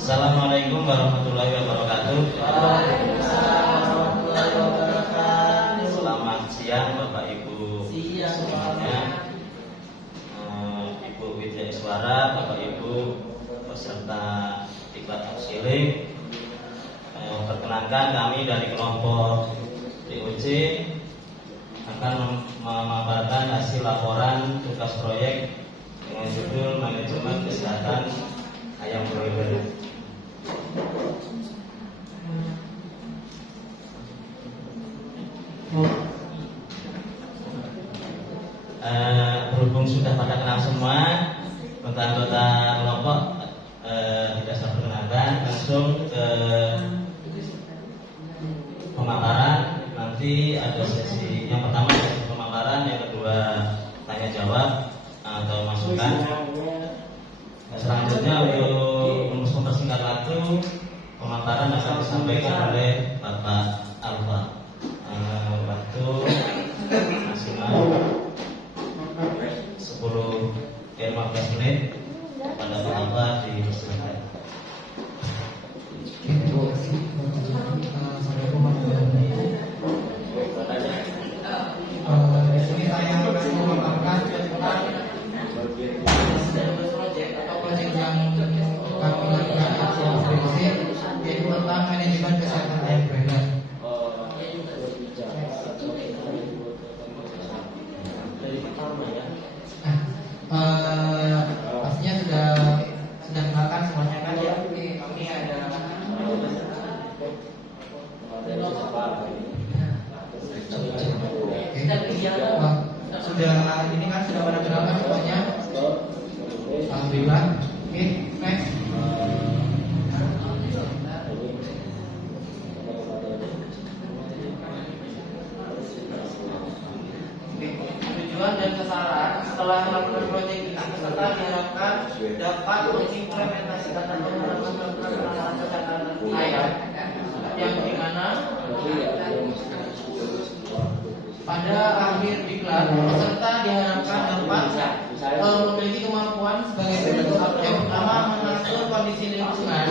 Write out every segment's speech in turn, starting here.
Assalamualaikum warahmatullahi wabarakatuh. Selamat siang Bapak Ibu semuanya, Ibu Widya Iswara, Bapak Ibu peserta Diklat Auxiling. Perkenankan kami dari kelompok TOC akan memaparkan hasil laporan tugas proyek dengan judul Manajemen Kesehatan Ayam Broiler. Berhubung sudah pada kenal semua anggota kelompok, tidak saya perkenalkan, langsung ke pemaparan. Nanti ada sesi yang pertama sesi pemaparan, yang kedua tanya jawab atau masukan. Selanjutnya untuk mempersingkat waktu, pemaparan akan disampaikan oleh Bapak Alfa. Waktu maksimal 10-15 menit. Pada Pak Alfa dipersilakan. Assalamualaikum warahmatullahi wabarakatuh. Di sini saya akan memaparkan tentang proyek yang kami lakukan atau prinsip, yaitu tentang manajemen kesehatan ayam broiler. Pastinya sudah kenalkan semuanya kan ya. Kami ada sudah ini kan sudah pada kenalkan semuanya. Alhamdulillah. Oke, next. Tujuan dan sasaran setelah melakukan proyek ini, peserta diharapkan dapat mengimplementasikan dan menerapkan penanganan kesehatan ayam yang dimana pada akhir diklat peserta diharapkan dapat memiliki kemampuan sebagai berikut. Yang pertama, mengatur kondisi lingkungan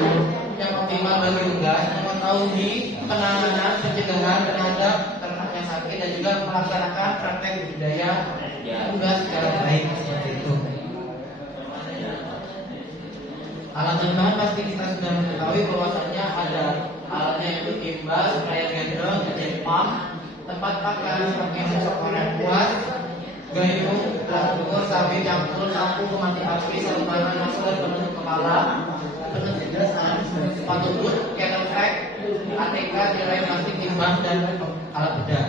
yang optimal bagi unggas, mengetahui penanganan pencegahan terhadap ternak yang sakit, dan juga melaksanakan praktek budidaya unggas secara baik seperti itu. Alat dan bahan pasti kita sudah mengetahui bahwasannya ada alatnya, yaitu timba, sprayer gendong, jet pump, tempat pakan sebagai sosok korek kuas, gayung, alat ukur, sabit, campur, sapu, pemati api, sarung tangan, masker, penutup kepala, penutup dasar, sepatu boot, kettle pack, ATK, tirai plastik, timbang, dan alat bedah.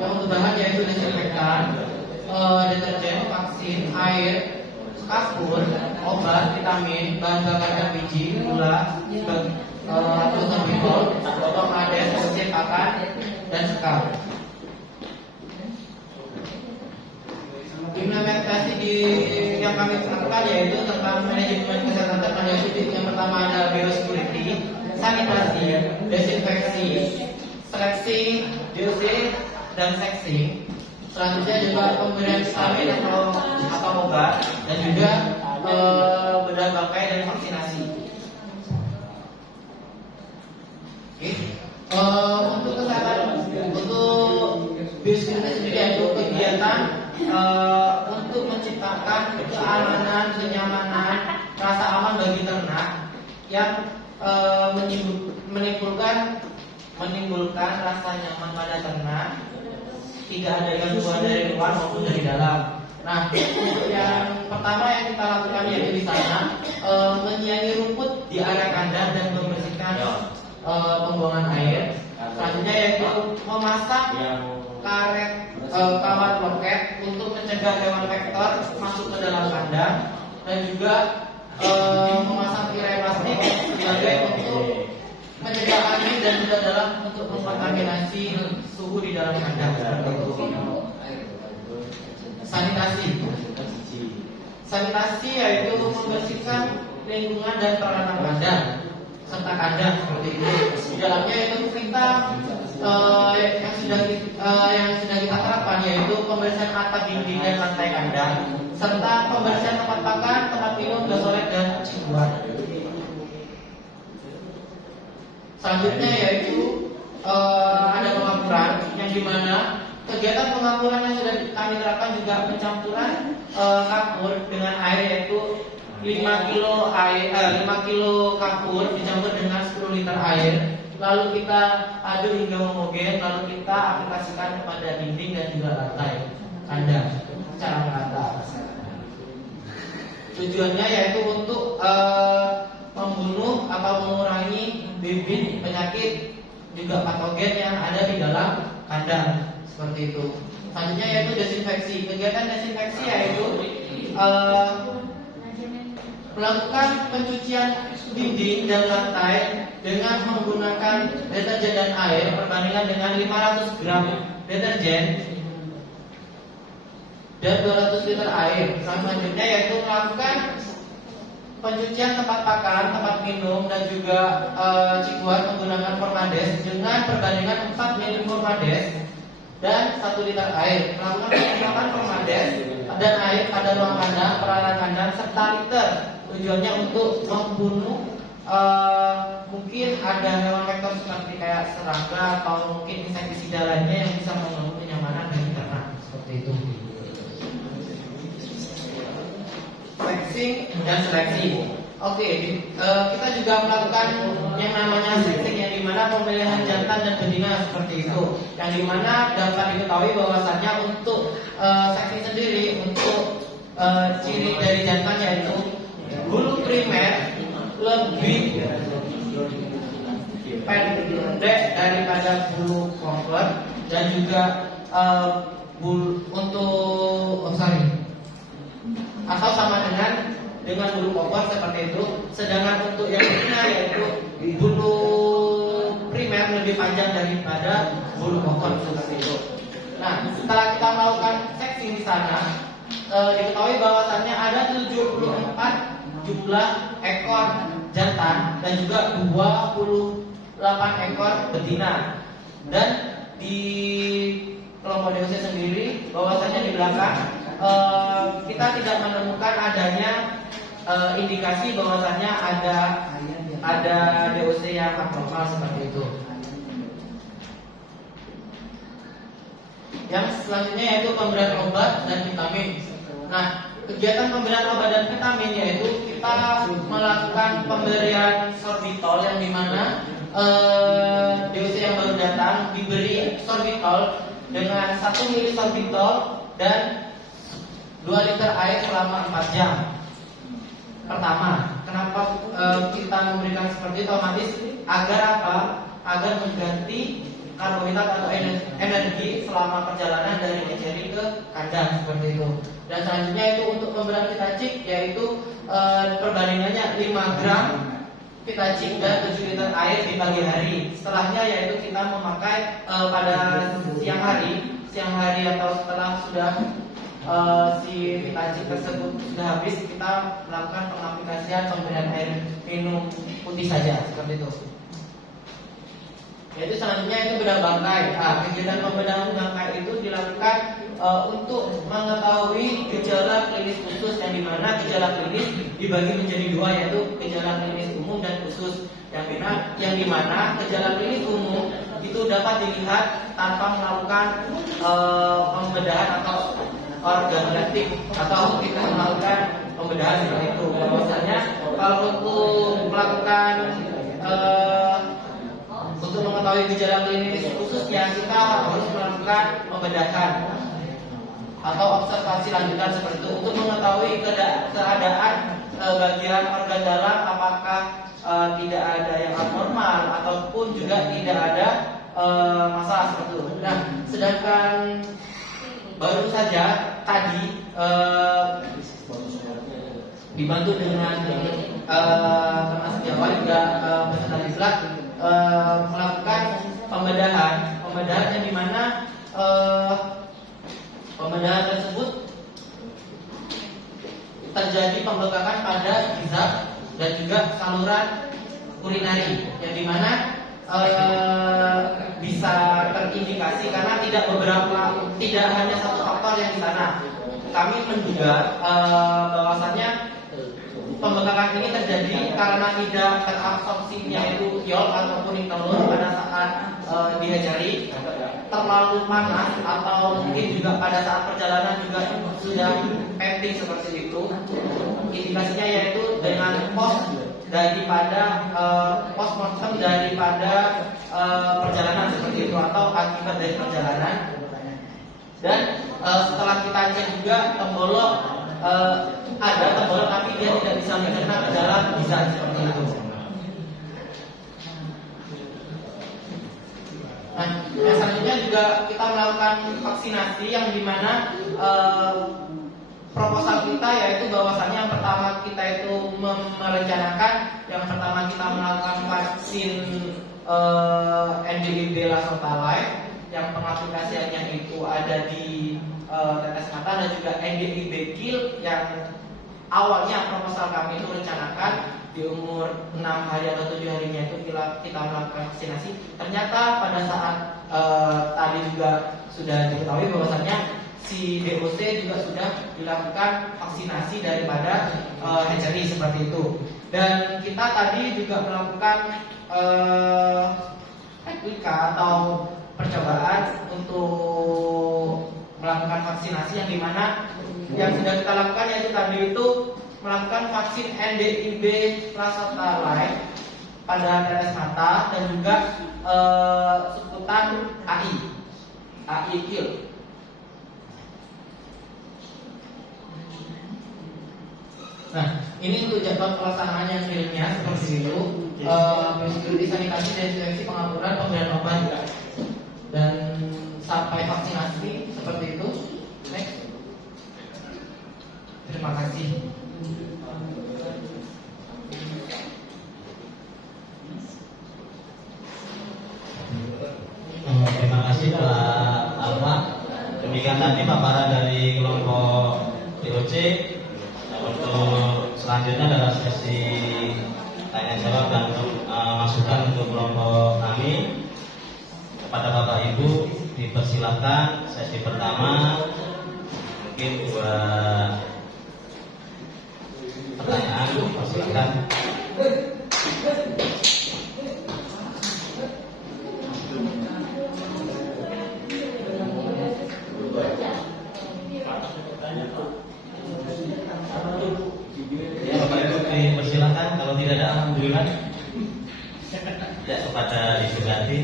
Yang untuk bahan yaitu desinfektan, deterjen, vaksin, air, kasur, obat, vitamin, bahan bakar LPG, gula, atau sorbitol, potong ades, mesin pakan, dan sekam. Implementasi yang kami lakukan yaitu tentang manajemen kesehatan ternak yang hidup. Yang pertama ada biosecurity, sanitasi, desinfeksi, seleksi, dosing, dan seksi. Selanjutnya juga pemberian vitamin atau obat, dan juga bedah bangkai dan vaksinasi. Untuk kesehatan, untuk biosecurity sendiri yaitu kegiatan untuk menciptakan keamanan, kenyamanan, rasa aman bagi ternak yang menimbulkan rasa nyaman pada ternak, tidak ada gangguan dari luar maupun dari dalam. Nah, untuk yang pertama yang kita lakukan yaitu di sana menyiangi rumput di area kandang dan membersihkan pembuangan air. Selanjutnya yaitu memasang karet kawat loket untuk mencegah hewan vektor masuk ke dalam kandang, dan juga memasang tirai plastik sebagai untuk mencegah angin dan juga dalam untuk mengkontaminasi suhu di dalam kandang. Sanitasi yaitu membersihkan lingkungan dan peralatan kandang serta kandang seperti itu. Di dalamnya itu kita yang sudah kita terapkan yaitu pembersihan atap, dinding dan lantai kandang, serta pembersihan tempat pakan, tempat minum, gasolek dan cipuan. Selanjutnya yaitu ada pengapuran, yang dimana kegiatan pengapuran yang sudah kami terapkan juga pencampuran kapur dengan air, yaitu 5 kilo kapur dicampur dengan 10 liter air, lalu kita aduk hingga homogen, lalu kita aplikasikan kepada dinding dan juga lantai kandang secara merata. Tujuannya yaitu untuk membunuh atau mengurangi bibit penyakit juga patogen yang ada di dalam kandang seperti itu. Selanjutnya yaitu desinfeksi. Kegiatan desinfeksi yaitu melakukan pencucian dinding dan lantai dengan menggunakan deterjen dan air perbandingan dengan 500 gram deterjen dan 200 liter air. Selanjutnya yaitu melakukan pencucian tempat pakan, tempat minum dan juga cipuan menggunakan formades dengan perbandingan 4 ml formades dan 1 liter air. Melakukan penyemprotan formades dan air pada ruang kandang, peralatan kandang serta liter. Tujuannya untuk membunuh mungkin ada hewan vektor seperti kayak serangga atau mungkin insektisida lainnya yang bisa mengganggu kenyamanan bagi ternak seperti itu. Sexing dan seleksi. Oke, kita juga melakukan yang namanya sexing, yang dimana pemilihan jantan dan betina seperti itu. Yang dimana dapat diketahui bahwasannya untuk sexing sendiri, untuk ciri dari jantan yaitu bulu primer lebih pendek daripada bulu cover, dan juga atau sama dengan bulu cover seperti itu. Sedangkan untuk yang betina yaitu bulu primer lebih panjang daripada bulu cover seperti itu. Nah, setelah kita melakukan sexing di sana, diketahui bahwasannya ada 74 jumlah ekor jantan dan juga 28 ekor betina. Dan di kelompok DOC sendiri bahwasannya di belakang kita tidak menemukan adanya indikasi bahwasannya ada DOC yang abnormal seperti itu. Yang selanjutnya yaitu pemberian obat dan vitamin. Nah, kegiatan pemberian obat dan vitamin yaitu kita melakukan pemberian sorbitol, yang dimana DOC yang baru datang diberi sorbitol dengan 1 ml sorbitol dan 2 liter air selama 4 jam. Pertama, kenapa kita memberikan seperti itu? Otomatis agar apa? Agar mengganti karbohidrat atau energi selama perjalanan dari eceri ke kandang seperti itu. Dan selanjutnya itu untuk pemberian vitacik, yaitu perbandingannya 5 gram vitacik dan 7 liter air di pagi hari. Setelahnya yaitu kita memakai pada siang hari atau setelah sudah si vitacik tersebut sudah habis, kita melakukan pengaplikasian pemberian air minum putih saja seperti itu. Yaitu selanjutnya itu bedah bangkai. Kegiatan pembedahan bangkai itu dilakukan untuk mengetahui gejala klinis khusus, yang dimana gejala klinis dibagi menjadi 2, yaitu gejala klinis umum dan khusus. Yang dimana gejala klinis umum itu dapat dilihat tanpa melakukan pembedahan atau organoleptik atau kita melakukan pembedahan seperti itu. Bahwasanya kalau untuk melakukan untuk mengetahui gejala klinis khususnya kita harus melakukan pembedahan. atau observasi lanjutan seperti itu untuk mengetahui keadaan bagian organ dalam apakah tidak ada yang abnormal ataupun juga tidak ada masalah seperti itu. Nah, sedangkan baru saja tadi dibantu dengan teman sejawat juga peserta diklat melakukan pembedahan yang dimana pembedahan tersebut terjadi pembengkakan pada giza dan juga saluran urinari yang dimana bisa terindikasi karena tidak hanya satu faktor yang di sana. Kami menduga bahwasannya pembengkakan ini terjadi karena tidak terabsorpsinya itu iol atau kuning telur pada saat dihajari, terlalu panas atau mungkin juga pada saat perjalanan juga sudah panting seperti itu. Indikasinya yaitu dengan postmortem daripada perjalanan seperti itu atau akibat dari perjalanan. Dan setelah kita cek juga tembolok ada tembolok tapi dia tidak bisa mencerna ke dalam giza seperti itu. Nah, yang selanjutnya juga kita melakukan vaksinasi yang dimana proposal kita yaitu bahwasannya yang pertama kita itu merencanakan yang pertama kita melakukan vaksin NDIB Lasotalide yang pengaplikasiannya itu ada di tetes mata dan juga NDIB KIL yang awalnya proposal kami itu merencanakan di umur 6 hari atau 7 harinya itu kita melakukan vaksinasi. Ternyata pada saat tadi juga sudah diketahui bahwasannya si DOC juga sudah dilakukan vaksinasi daripada hatchery seperti itu. Dan kita tadi juga melakukan replika atau percobaan untuk melakukan vaksinasi yang dimana yang sudah kita lakukan yaitu tadi itu melakukan vaksin NDIB Lasotalide pada tetes mata dan juga subkutan AI KIL. Nah, ini untuk jadwal pelaksanaan yang realnya seperti itu. Biosecurity, sanitasi, desinfeksi, pengapuran, pemberian obat dan sampai vaksinasi seperti itu. Next. Terima kasih. Terima kasih Pak Alfa. Demikian tadi paparan dari kelompok DOC. Untuk selanjutnya adalah sesi tanya jawab dan masukan untuk kelompok kami. Kepada Bapak Ibu dipersilakan sesi pertama mungkin 2 pertanyaan, persilakan. Ya Bapak Ibu dipersilakan, kalau tidak ada alhamdulillah. Ya kepada Ibu Gati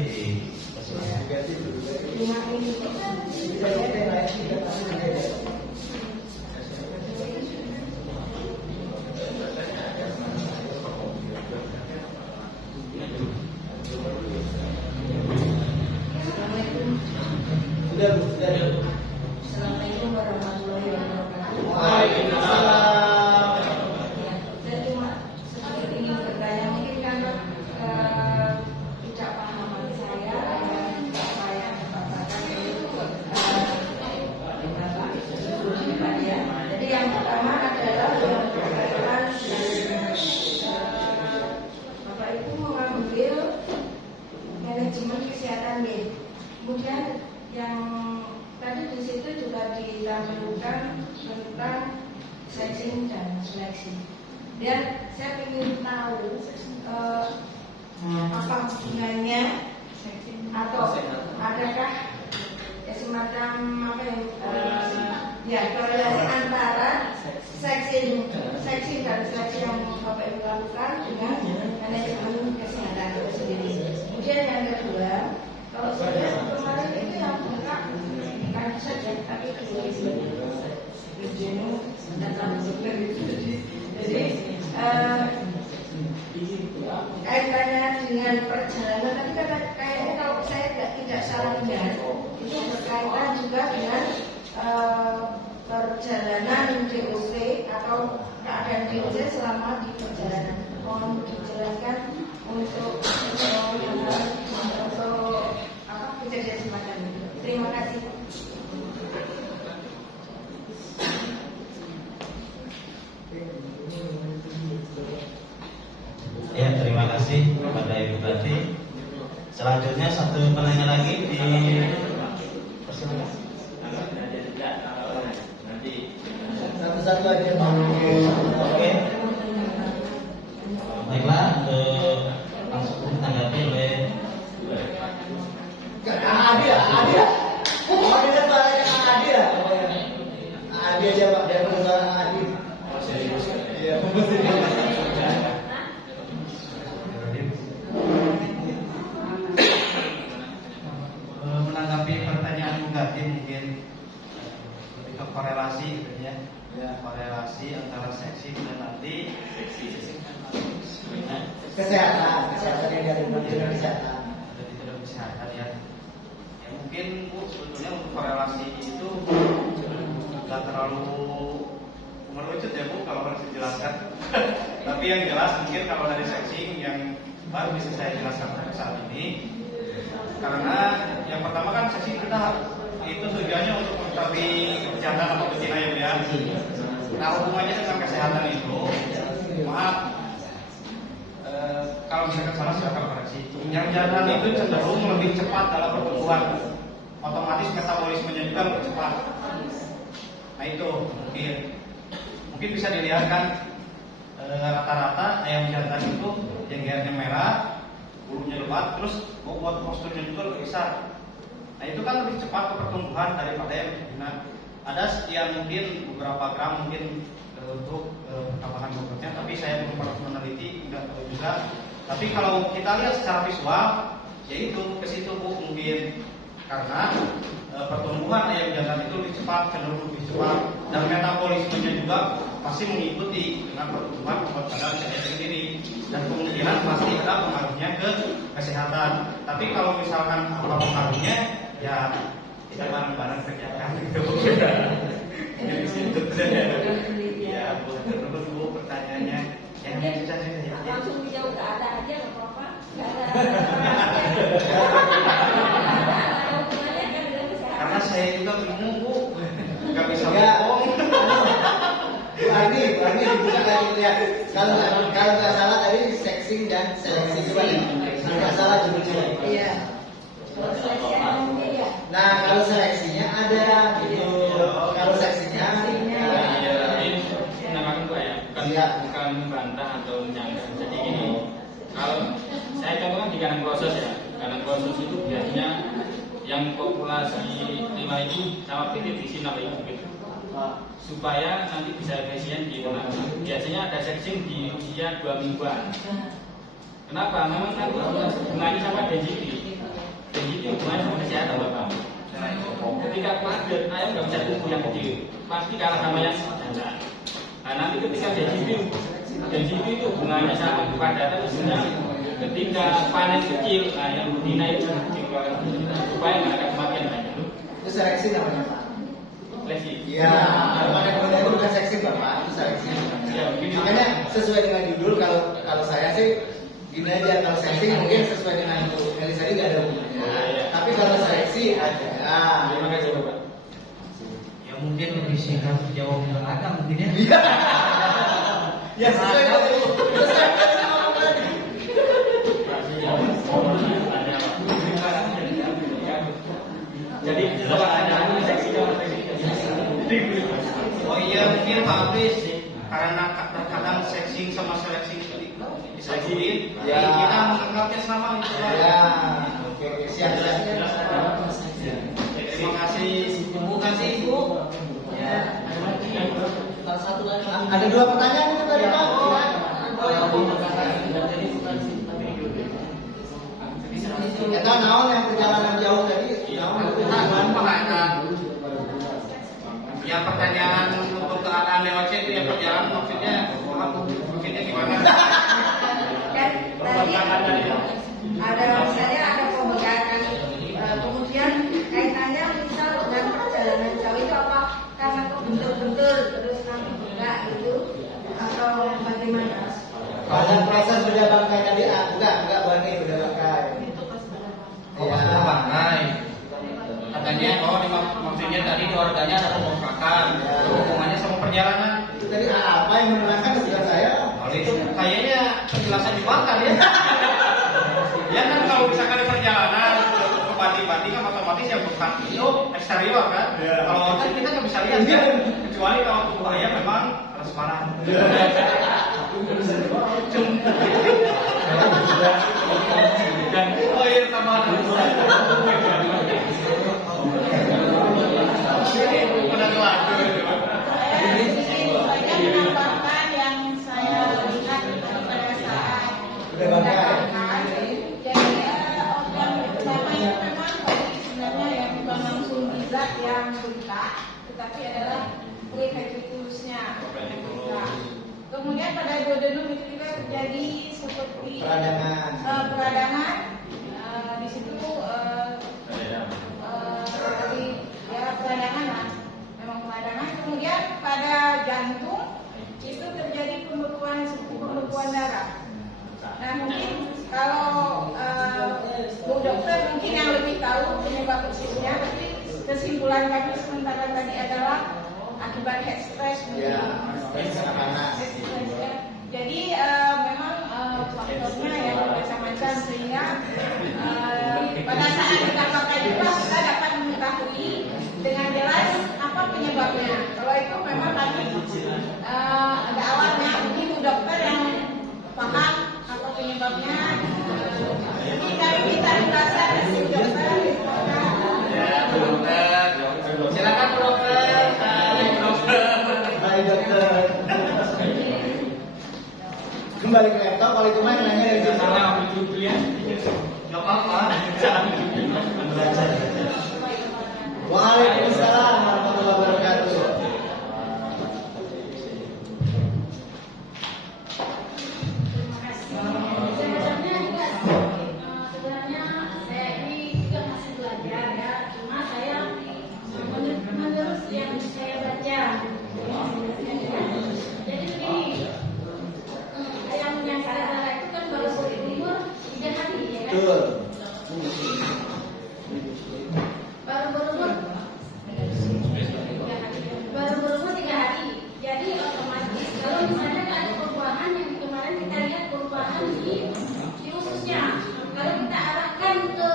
Assalamualaikum warahmatullahi wabarakatuh. Waalaikumsalam. Saya cuma sedikit ingin bertanya, mungkin karena tidak pahaman saya dan saya katakan itu ya. Jadi yang pertama adalah yang berkaitan dengan Bapak Ibu mengambil manajemen kesehatan B. Kemudian yang tadi di situ juga ditampilkan tentang setting dan seleksi. Dan saya ingin tahu apa hubungannya atau adakah semacam apa yang korelasi antara seksi dan seleksi yang Bapak Ibu lakukan dengan manajemen kesehatan itu sendiri. Kemudian yang kedua, kalau saya kemarin itu yang buka bukan saja tapi perjalanan tadi kan kayaknya kalau saya tidak salah ingat itu berkaitan juga dengan perjalanan DOC atau keadaan DOC selama di perjalanan. Mohon dijelaskan untuk apa kejadian semacam itu. Terima kasih. Ya, terima kasih kepada Ibu Bati. Selanjutnya satu penanya lagi di persilakan. Nanti Satu-satu aja. oke. Baiklah, langsung ditanggapi oleh Adi ya. Oh, dia suaranya Adi ya. Adi aja Pak, dia suara Adi. Iya, menanggapi pertanyaan Bu Gati mungkin lebih ke korelasi gitu ya. Korelasi antara seksi dan nanti kesehatan yang dari Kementerian Kesehatan. dari tenaga kesehatan ya. Ya mungkin Bu sebetulnya untuk korelasi itu nggak terlalu mengerucut ya Bu kalau harus dijelaskan. Tapi yang jelas mungkin kalau dari seksi yang baru bisa saya jelaskan pada saat ini. Karena yang pertama kan seksi kita itu tujuannya untuk mengetahui kesehatan atau betina ya. Nah hubungannya dengan kesehatan itu, maaf, kalau misalkan salah silakan koreksi. Yang jantan itu cenderung lebih cepat dalam pertumbuhan, otomatis metabolismenya juga lebih cepat. Nah itu mungkin bisa dilihat kan rata-rata ayam jantan itu jenggernya merah, bulunya lebat, terus bobot posturnya juga lebih besar. Nah itu kan lebih cepat ke pertumbuhan daripada yang betina. Ada sekian mungkin beberapa gram mungkin untuk tambahan bobotnya, tapi saya belum pernah meneliti, nggak tahu juga. Tapi kalau kita lihat secara visual, yaitu ke situ Bu mungkin karena pertumbuhan ayam jantan itu lebih cepat, cenderung lebih cepat, dan metabolismenya juga pasti mengikuti dengan pertumbuhan bobot badan saya sendiri, dan kemungkinan pasti ada pengaruhnya ke kesehatan. Tapi kalau misalkan apa pengaruhnya, ya kita bareng-bareng kerjakan gitu. Jadi situ ya terus Bu pertanyaannya yang susah ya. Langsung dijawab nggak ada aja nggak apa-apa. Nggak ada. Karena saya juga bingung Bu, nggak bisa Ya. bohong. Bu Ardi dibuka lagi lihat. Kalau nggak salah tadi sexing dan seleksi gimana? Nggak salah judulnya. Iya. Ya. Nah kalau seleksinya ada gitu. Kalau seksinya Namakan Pak ya, bukan membantah atau menyangka. Jadi gini, kalau saya contohkan di kandang proses ya, kandang proses itu biasanya yang populasi 5 itu sama PT diisi 6 gitu. Supaya nanti bisa efisien di mana. Biasanya ada section di usia 2 mingguan. Kenapa? Memang nanti hubungannya sama density. Density hubungannya sama kesehatan Bapak. Ketika padat ayam nggak bisa tumbuh yang kecil, pasti kalah sama yang jantan. Nah nanti ketika density itu hubungannya sama kepadatan isinya. Ketika panen kecil, nah yang betina itu supaya nggak ada kematian banyak. itu seleksi namanya Pak. Seleksi. Iya, kemudian itu bukan seksi Bapak, itu seleksi. Ya, mungkin Makanya sesuai dengan judul kalau saya sih gini aja, kalau seleksi mungkin sesuai dengan Bu Elisa tadi nggak ada hubungannya. Iya. Tapi kalau seleksi ada. Terima kasih Bapak. Ya mungkin lebih singkat jawab yang ada mungkin ya. Ya sesuai dengan Jadi pertanyaannya seksinya Oh iya mungkin Pak Abis karena terkadang seksi sama seleksi itu disatuin. Ya. Jadi kita mengenalnya sama itu Pak. Ya, oke, siap. Terima kasih. Terima kasih Ibu. Ya. Ada 2 pertanyaan itu tadi Pak. Kita naon yang perjalanan jauh tadi? Tujuan pengadaan. Ya pertanyaan untuk keadaan lewat itu yang perjalanan maksudnya gimana? Dan tadi Pada proses bedah bangkai tadi, enggak bangkai bedah bangkai. Oh, pas bedah bangkai. Katanya, maksudnya tadi keluarganya ada pembengkakan, hubungannya sama perjalanan. Itu tadi apa yang menerangkan ketika saya? Kalau itu kayaknya penjelasan dibakar ya. Ya kan kalau misalkan di perjalanan ke Pati kan otomatis yang bukan itu eksterior kan. Kalau outside kita nggak bisa lihat kan. Kecuali kalau tubuh ayam memang transparan. Oh iya tambahan. Udah kelar. Saya menambahkan yang saya lihat pada saat Bedah bangkai. jadi organ pertama itu memang tadi sebenarnya yang bukan langsung zat yang bergerak, tetapi adalah prefectulusnya. Nah, kemudian pada duodenum itu juga terjadi seperti peradangan. Di situ peradangan lah, memang peradangan. Kemudian pada jantung itu terjadi pembekuan darah. Nah mungkin kalau Bu Dokter mungkin yang lebih tahu penyebab persisnya, tapi kesimpulan kami sementara tadi adalah akibat head stress mungkin. Head stress, ya. Jadi memang faktornya yang macam-macam sehingga pada saat kita pakai juga kita dapat mengetahui dengan jelas apa penyebabnya. Kalau itu memang tadi ada awalnya mungkin Bu Dokter yang paham apa penyebabnya. Jadi dari kita merasa Bu Dokter. Ya, Bu Dokter. Silakan Bu Dokter. Hai dokter. Kembali ke laptop, kalau itu main nanya dari sini. Salah ambil dulu ya. Nggak apa-apa. Waalaikumsalam warahmatullahi wabarakatuh. Terima kasih. Sebenarnya saya ini juga masih belajar ya, cuma saya menerus yang saya baca. Jadi begini, yang saya itu kan baru berumur 3 hari ya kan? Betul. Baru berumur 3 hari. Jadi otomatis kalau misalnya ada perubahan yang kemarin kita lihat perubahan di ususnya, kalau kita arahkan ke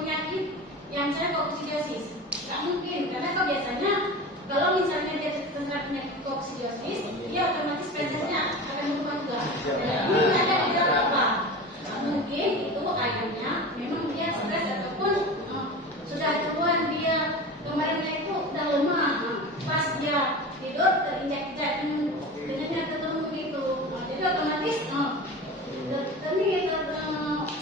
penyakit yang saya koksidiosis, nggak mungkin karena kok biasanya kalau misalnya dia terkena penyakit koksidiosis, dia otomatis spesiesnya akan berubah juga. Ini ada tidak apa? Mungkin itu ayamnya memang dia stres ataupun sudah keluar dia kemarinnya itu udah lemah, pas dia tidur terinjak-injak dengannya ketemu gitu. Jadi otomatis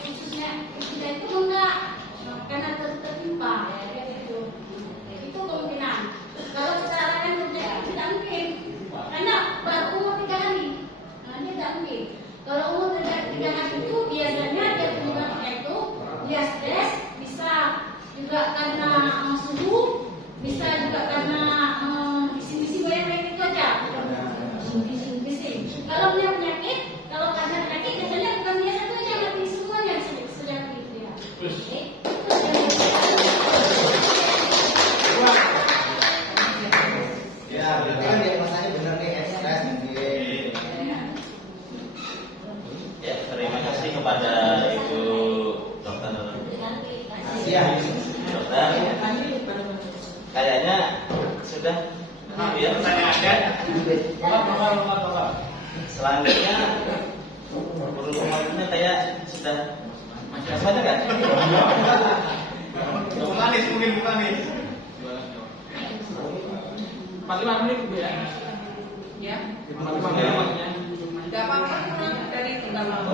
khususnya itu enggak karena tertimpa ya gitu. Itu kemungkinan. Kalau kita arahkan terjadi tidak mungkin karena baru umur 3 hari. Dia tidak mungkin. Kalau umur 3 hari itu biasanya dia penyebabnya itu dia stres, bisa juga karena suhu, bisa juga karena bising-bising banyak itu aja. Bising-bising. Kalau punya penyakit, kalau karena penyakit biasanya bukan dia satu aja, tapi semuanya sudah begitu ya. Oke. Ya, berarti kan diagnosanya benar nih, stres mungkin. Ya, terima kasih kepada Ibu Dokter. Ya. Dokter, kayaknya sudah. Ya, Pertanyaan ada. selanjutnya berhubungannya kayak sudah masih ada kan? Manis mungkin bukan nih. 45 menit Bu ya. Ya. 45 menit waktunya. Enggak apa-apa dari itu enggak apa-apa.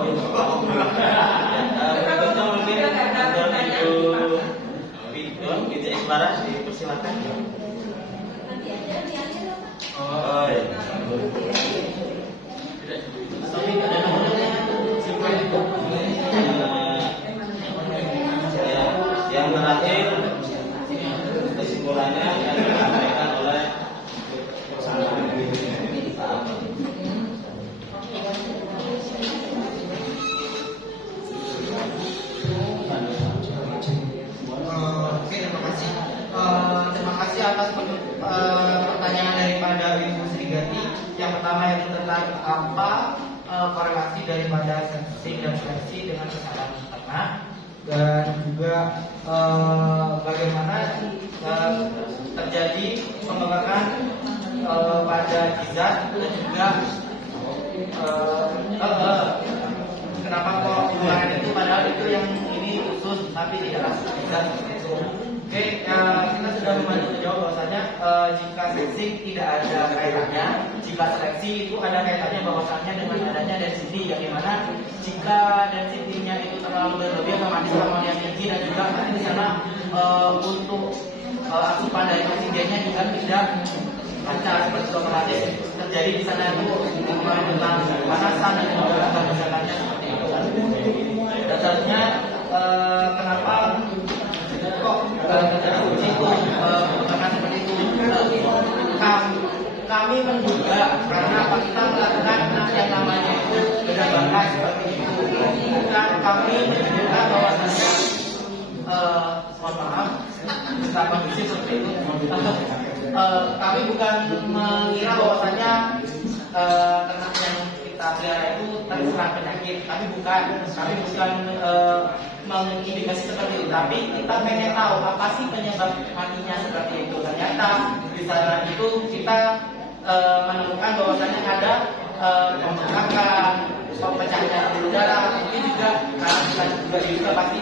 Berikutnya mungkin untuk Ibu Binti Ismara dipersilakan. Nanti aja diambil apa? Oh, iya. Tapi ada nomornya. Yang terakhir kesimpulannya yang disampaikan oleh korelasi daripada sexing dan seleksi dengan kesadaran ternak, dan juga bagaimana terjadi pengembangan pada zat dan juga kenapa kok pengembangan itu padahal itu yang ini khusus tapi tidak langsung zat seperti itu. Oke, kita sudah membantu menjawab bahwasanya jika sexing tidak ada kaitannya, jika seleksi itu ada kaitannya bahwasanya dengan adanya density, yang dimana jika density-nya itu terlalu berlebih otomatis hormonnya tinggi, dan juga nanti di sana untuk asupan dari oksigennya juga tidak lancar, seperti otomatis terjadi di sana itu tentang pemanasan dan juga kesehatannya seperti itu. Dasarnya kenapa kok terjadi itu pengembangan seperti itu? Kami menduga karena kita melakukan yang namanya itu berdasarkan seperti itu. Bukan kami menduga bahwasanya mohon maaf, kita kondisi seperti itu. Kami bukan mengira bahwasanya ternak yang kita pelihara itu terserang penyakit, tapi bukan. Kami bukan mengindikasi seperti itu, tapi kita pengen tahu apa sih penyebab matinya seperti itu. Ternyata di sana itu kita menemukan bahwasanya ada pembengkakan, pemecahan pembuluh darah, mungkin juga karena kita juga pasti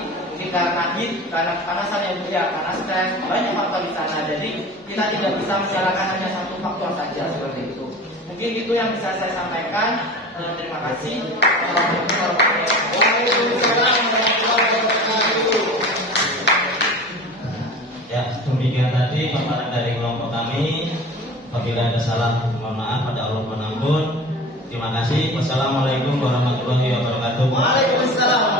karena heat, karena kepanasan yang berbeda, karena stres, banyak faktor di sana. Jadi kita tidak bisa menyalahkan hanya satu faktor saja seperti itu. Mungkin itu yang bisa saya sampaikan. Terima kasih. Ya, demikian tadi paparan dari kelompok kami. Apabila ada salah, mohon maaf, pada Allah penampun. Terima kasih. Wassalamualaikum warahmatullahi wabarakatuh. Waalaikumsalam.